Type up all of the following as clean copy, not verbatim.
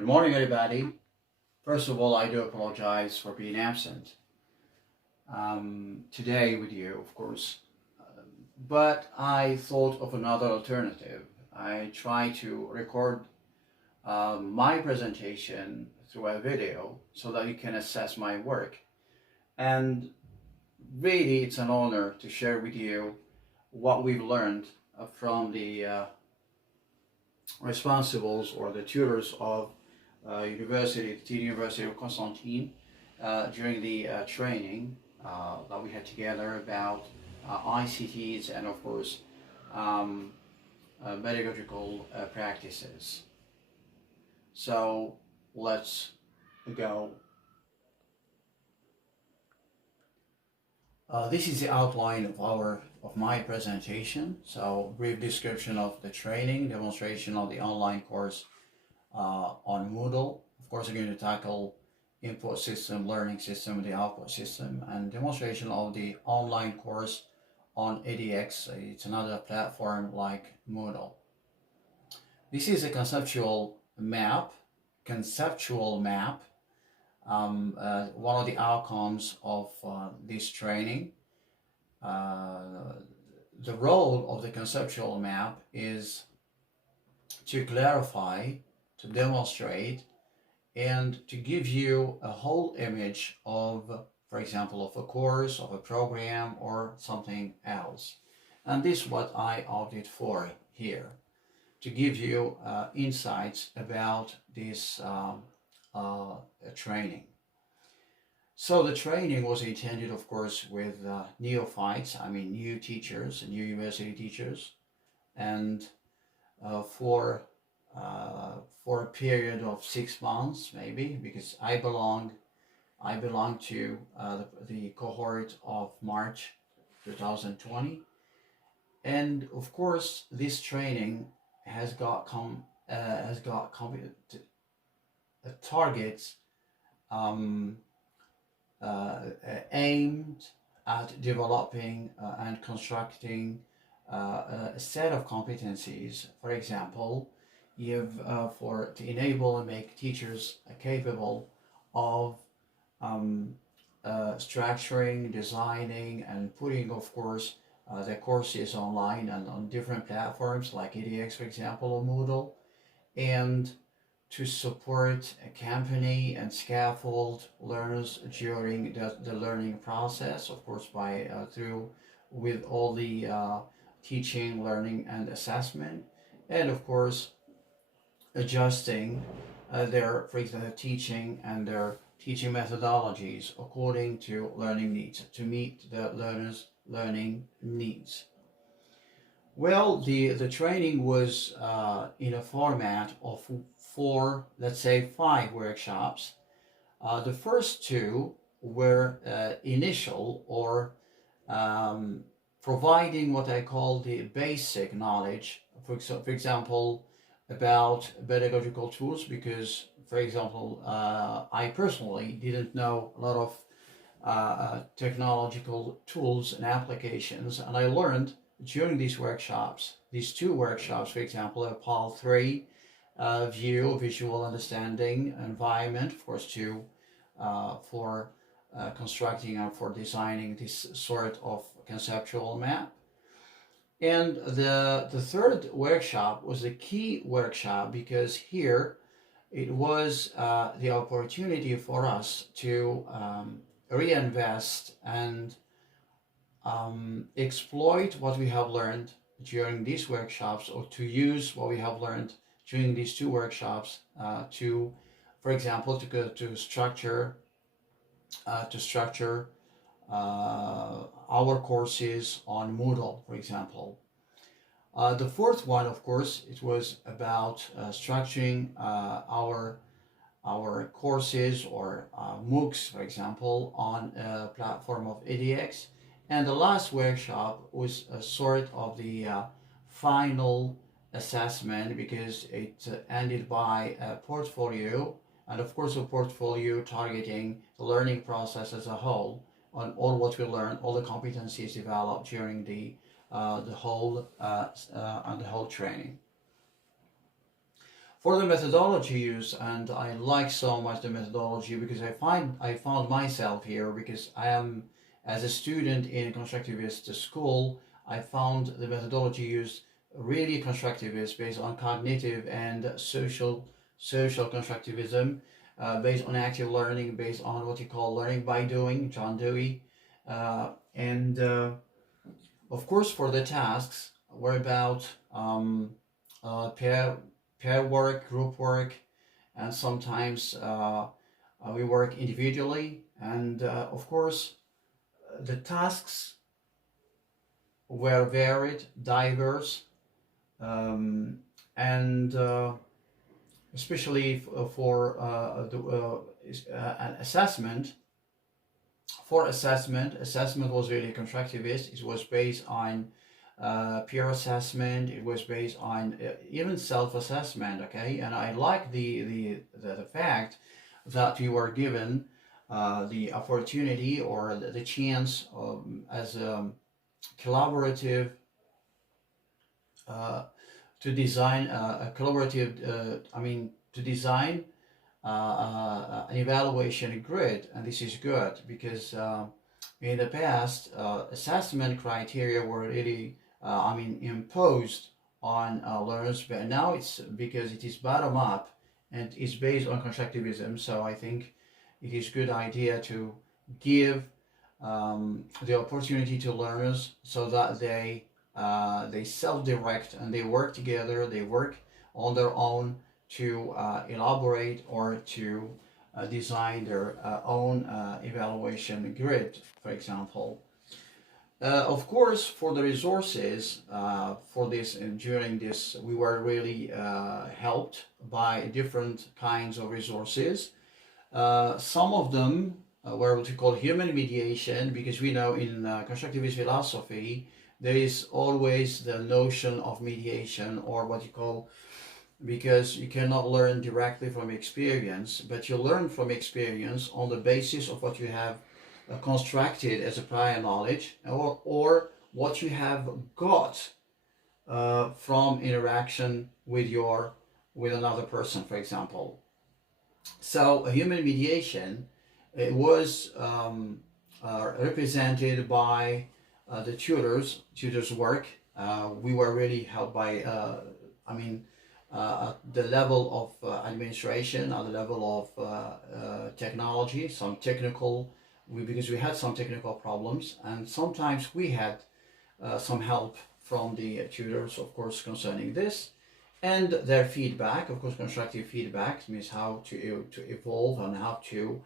Good morning, everybody. First of all, I do apologize for being absent today with you, of course. But I thought of another alternative. I try to record my presentation through a video so that you can assess my work. And really, it's an honor to share with you what we've learned from the responsibles or the tutors of the University of Constantine during the training that we had together about ICTs and of course um, pedagogical practices. So let's go. This is the outline of my presentation. So brief description of the training, demonstration of the online course on Moodle. Of course, we're going to tackle input system, learning system, the output system, and demonstration of the online course on edX. It's another platform like Moodle. This is a conceptual map. One of the outcomes of this training. The role of the conceptual map is to clarify, to demonstrate, and to give you a whole image of, for example, of a course, of a program, or something else. And this is what I opted for here, to give you insights about this training. So the training was intended, of course, with neophytes, new teachers, new university teachers, and for a period of 6 months, maybe, because I belong to the cohort of March 2020, and of course, this training has got targets aimed at developing and constructing a set of competencies. For example, to enable and make teachers capable of structuring, designing, and putting, of course, their courses online and on different platforms like edX, for example, or Moodle, and to support, accompany, and scaffold learners during the learning process, of course, with all the teaching, learning, and assessment, and of course, adjusting their teaching and their teaching methodologies according to learning needs, to meet the learners' learning needs. Well, the training was in a format of 5 workshops. The first 2 were initial, or providing what I call the basic knowledge, for example, about pedagogical tools, because, for example, I personally didn't know a lot of technological tools and applications, and I learned during these 2 workshops, for example, a PAL 3 visual understanding environment, of course, for constructing and for designing this sort of conceptual map. And the third workshop was a key workshop, because here it was the opportunity for us to reinvest and exploit what we have learned during these workshops, or to use what we have learned during these 2 workshops to, for example, to structure our courses on Moodle, for example. The fourth one, of course, it was about structuring our courses, or MOOCs, for example, on a platform of edX. And the last workshop was a sort of the final assessment, because it ended by a portfolio, and of course a portfolio targeting the learning process as a whole, on all what we learned, all the competencies developed during the whole training. For the methodology used, and I like so much the methodology because I found myself here because I am as a student in constructivist school. I found the methodology used really constructivist, based on cognitive and social constructivism, based on active learning, based on what you call learning by doing, John Dewey, and of course for the tasks were about pair work, group work, and sometimes we work individually. And of course, the tasks were varied, diverse, um, and especially for an assessment. For assessment was really constructivist. It was based on peer assessment. It was based on even self-assessment. Okay, and I like the fact that we were given the opportunity or the chance as a collaborative to design a collaborative. To design an evaluation grid, and this is good because in the past assessment criteria were really imposed on learners, but now it's because it is bottom up and it's based on constructivism. So I think it is a good idea to give the opportunity to learners so that they self-direct and they work together, they work on their own to elaborate or to design their own evaluation grid, for example. Of course, for the resources for this and during this, we were really helped by different kinds of resources. Some of them were what we call human mediation, because we know in constructivist philosophy there is always the notion of mediation, or what you call, because you cannot learn directly from experience, but you learn from experience on the basis of what you have constructed as a prior knowledge, or what you have got from interaction with another person, for example. So a human mediation, it was represented by the tutors' work. We were really helped by at the level of administration, at the level of technology, some technical, because we had some technical problems, and sometimes we had some help from the tutors, of course, concerning this, and their feedback. Of course, constructive feedback means how to evolve and how to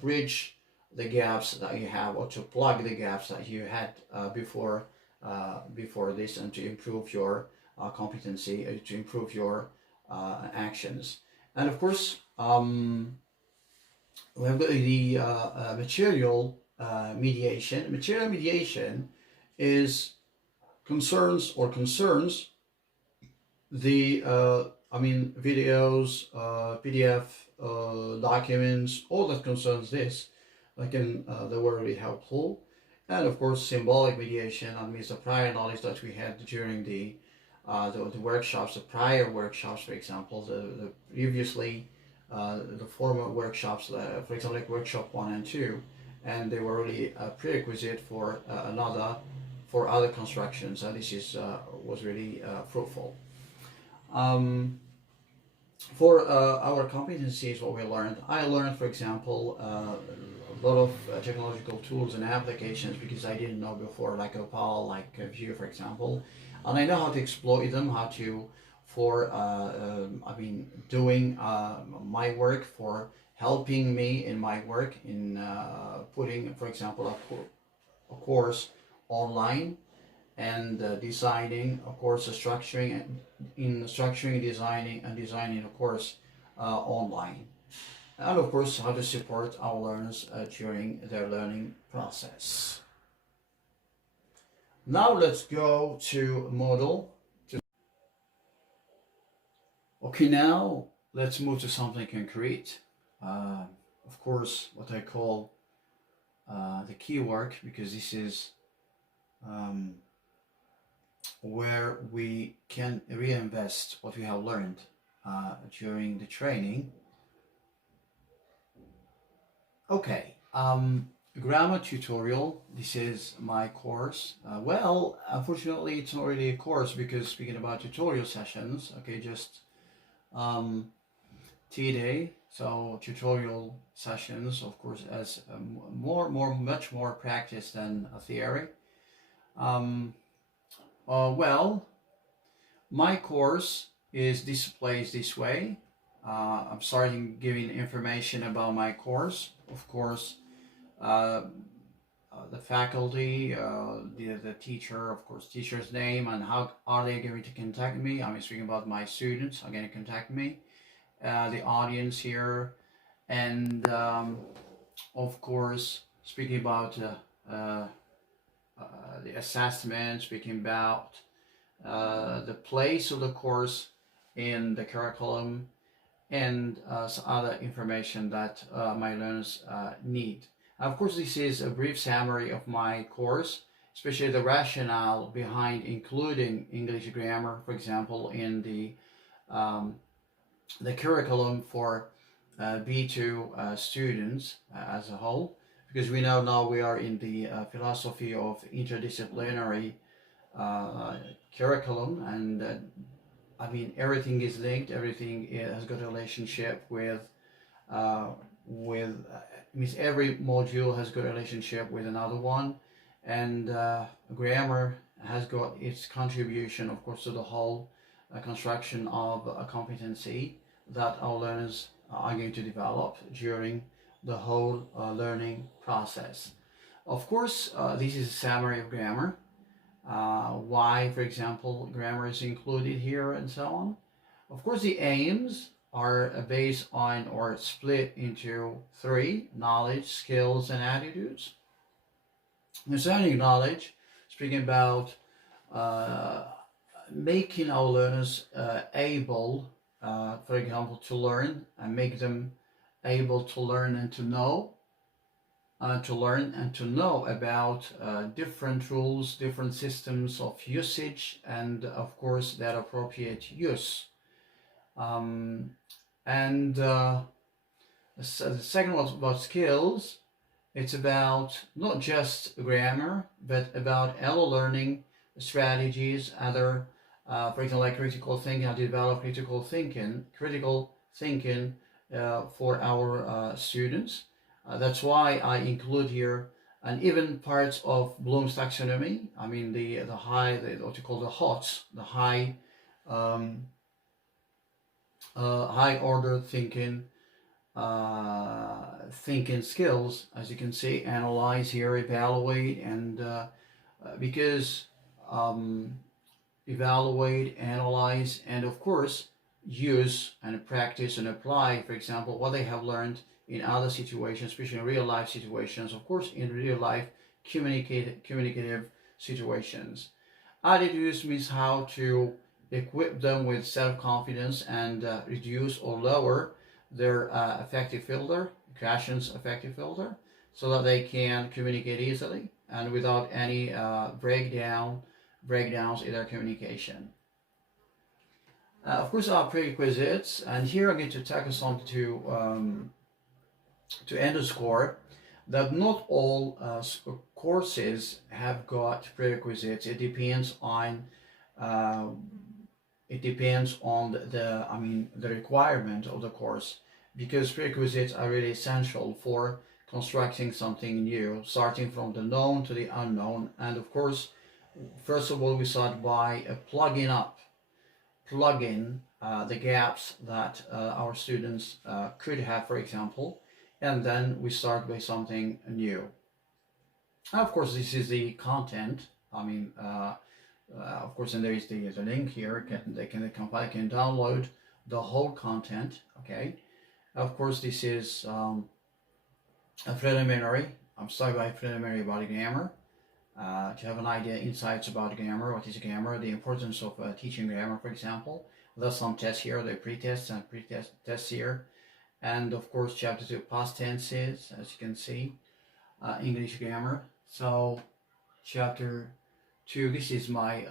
bridge the gaps that you have, or to plug the gaps that you had before this, and to improve your competency, to improve your actions. And of course, we have the material mediation. Material mediation is concerns the videos, PDF, documents, all that concerns this. They were really helpful. And of course, symbolic mediation, that means the prior knowledge that we had during the workshops, the prior workshops, for example, the previously, the former workshops, for example, like workshop 1 and 2, and they were really a prerequisite for other constructions, and this was really fruitful. For our competencies, what we learned, I learned, for example, a lot of technological tools and applications, because I didn't know before, like Opal, like Vue, for example, and I know how to exploit them, how to, doing my work, for helping me in my work, in putting, for example, a course online, and designing, of course, structuring, designing a course online, and of course how to support our learners during their learning process. Now let's go to Moodle. Okay, now let's move to something concrete. Of course, what I call the key work, because this is where we can reinvest what we have learned during the training. Okay, grammar tutorial. This is my course. Well, unfortunately, it's not really a course because speaking about tutorial sessions, okay, just T-Day. So tutorial sessions, of course, as much more practice than a theory. Well, my course is displayed this way. I'm starting giving information about my course. Of course, the faculty, the teacher, of course, teacher's name and how are they going to contact me. I'm speaking about my students are going to contact me, the audience here, and of course, speaking about the assessment, speaking about the place of the course in the curriculum, and some other information that my learners need. Of course, this is a brief summary of my course, especially the rationale behind including English grammar, for example, in the curriculum for B2 students as a whole, because we know now we are in the philosophy of interdisciplinary curriculum, and I mean everything is linked, everything has got a relationship with means every module has got a relationship with another one, and grammar has got its contribution, of course, to the whole construction of a competency that our learners are going to develop during the whole learning process. Of course, this is a summary of grammar. Why, for example, grammar is included here and so on. Of course, the aims are based on or split into three: knowledge, skills, and attitudes. Concerning knowledge, speaking about making our learners able, for example, to learn and make them able to learn and to know, about different rules, different systems of usage, and of course that appropriate use. And the second one about skills. It's about not just grammar, but about our learning strategies, other, for example, like critical thinking, how to develop critical thinking for our students. That's why I include here, and even parts of Bloom's taxonomy. I mean the what you call the HOTS, the high order thinking skills, as you can see, analyze here, evaluate, and because evaluate, analyze, and of course use and practice and apply, for example, what they have learned in other situations, especially in real life situations, of course in real life communicative situations. Attitudes means how to equip them with self-confidence and reduce or lower their affective filter, Krashen's affective filter, so that they can communicate easily and without any breakdowns in their communication. Of course, our prerequisites, and here I'm going to tackle something to underscore that not all courses have got prerequisites. It depends on the requirement of the course, because prerequisites are really essential for constructing something new, starting from the known to the unknown. And of course, first of all, we start by plugging in the gaps that our students could have, for example, and then we start by something new. And of course, this is the content. Of course, and there is the link here. They can download the whole content. Okay. Of course, this is a preliminary. I'm starting by preliminary about grammar. To have an idea, insights about grammar. What is grammar? The importance of teaching grammar, for example. There's some tests here. The pre-tests and tests here. And of course, chapter 2, past tenses, as you can see, English grammar. So, chapter 2, this is my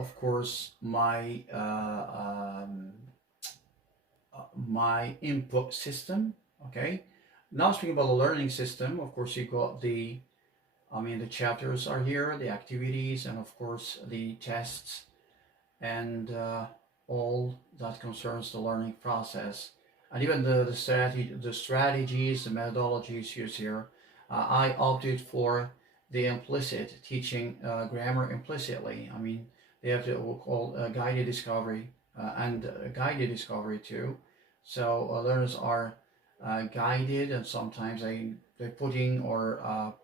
of course, my input system. Okay, now speaking about the learning system, of course, you got the chapters are here, the activities, and of course the tests, and all that concerns the learning process, and even the strategies, the methodologies used here. I opted for the implicit teaching grammar implicitly. I mean, they have what we call guided discovery and guided discovery too. So learners are guided, and sometimes they putting or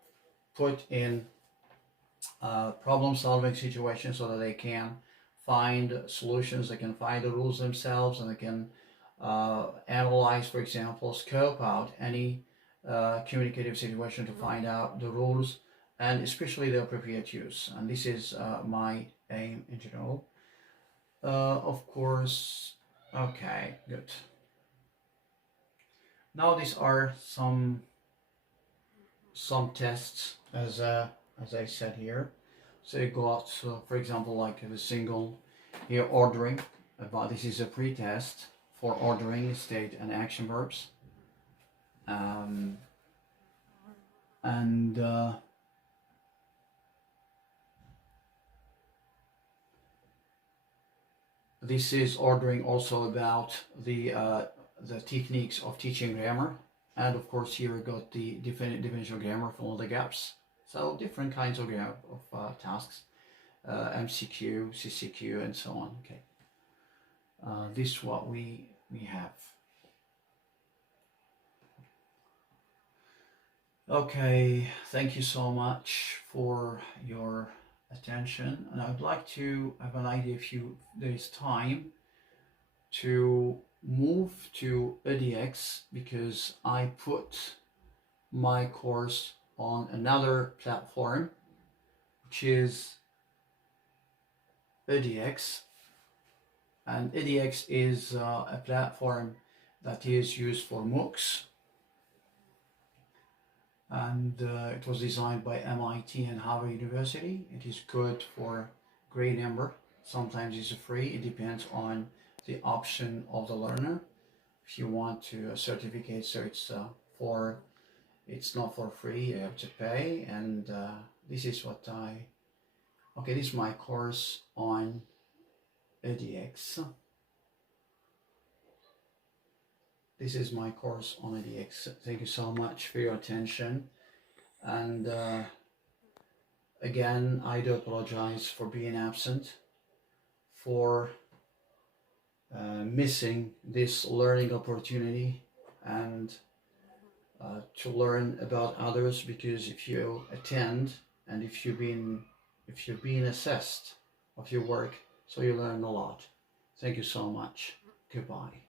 put in problem solving situations so that they can find solutions, they can find the rules themselves, and they can analyze, for example, scope out any communicative situation to find out the rules and especially the appropriate use. And this is my aim in general. Of course, okay, good. Now these are some tests as I said here. So you got, for example, like the single here ordering, but this is a pre-test for ordering state and action verbs. And this is ordering also about the techniques of teaching grammar. And of course here we got the definitional grammar, fill in the gaps. So different kinds of grammar of tasks, MCQ, CCQ, and so on. Okay, this is what we have. Okay, thank you so much for your attention, and I would like to have an idea if there is time to move to edX, because I put my course on another platform, which is edX, and edX is a platform that is used for MOOCs, and it was designed by MIT and Harvard University. It is good for grade number. Sometimes it's free. It depends on the option of the learner. If you want to a certificate, so it's not for free, you have to pay. And this is what this is my course on edX. This is my course on edX. Thank you so much for your attention. And again, I do apologize for being absent, for missing this learning opportunity, and to learn about others, because if you attend and if you're being assessed of your work, so you learn a lot. Thank you so much. Goodbye.